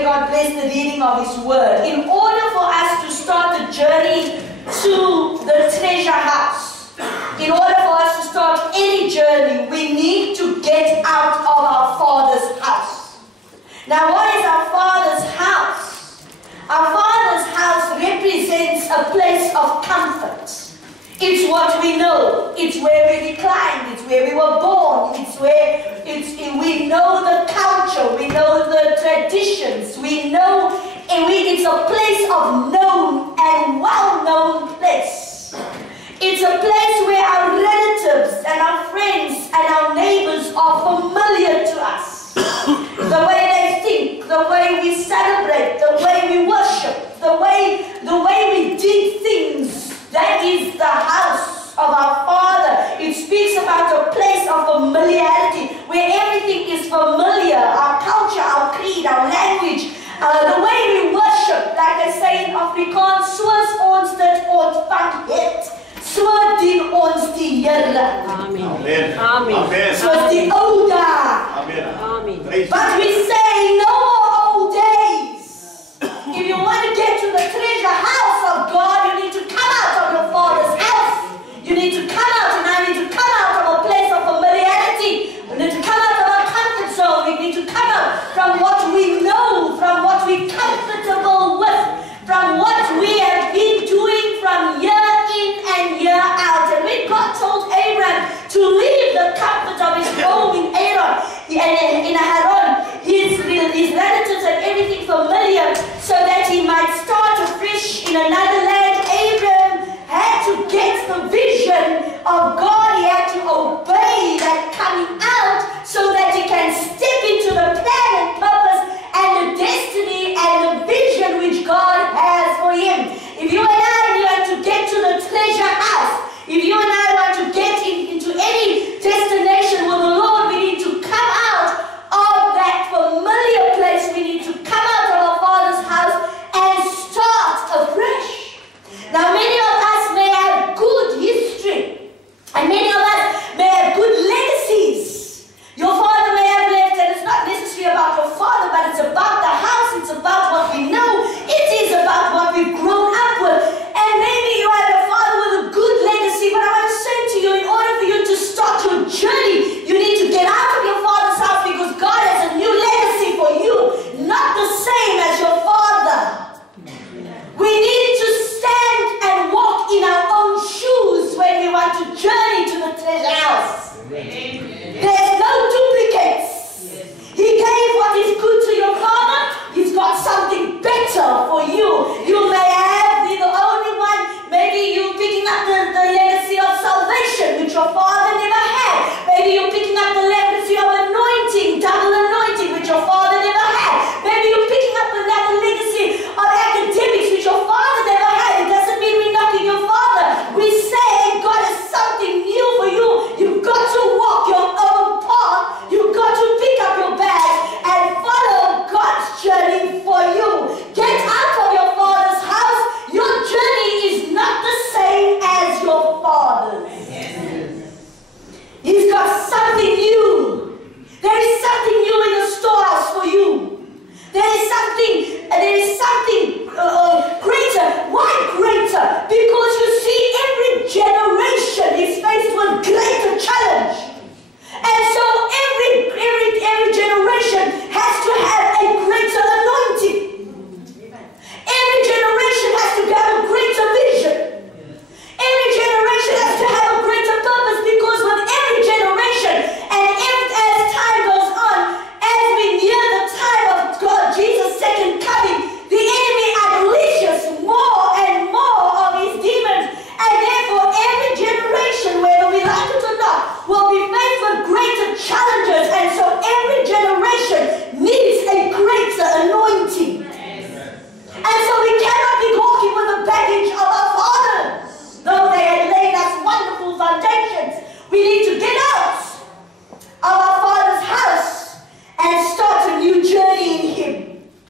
may God bless the reading of His Word. In order for us to start the journey to the treasure house, in order for us to start any journey, we need to get out of our Father's house. Now, what is our Father's house? Our Father's house represents a place of comfort. It's what we know. It's where we reclined. It's where we were born. We know the culture. We know the traditions. We know, it's a place of known and well-known place. It's a place where our relatives and our friends and our neighbors are familiar to us. The way they think, the way we celebrate, the way we worship, the way we did things. That is the house of our Father. It speaks about a place of familiarity where everything is familiar. Our culture, our creed, our language, the way we worship. Like they say in Afrikaans, soos ons dit ontvang het, so dien ons die Here. Amen. Amen. Amen. Amen. Soos die ou dae. Amen. Amen. But we say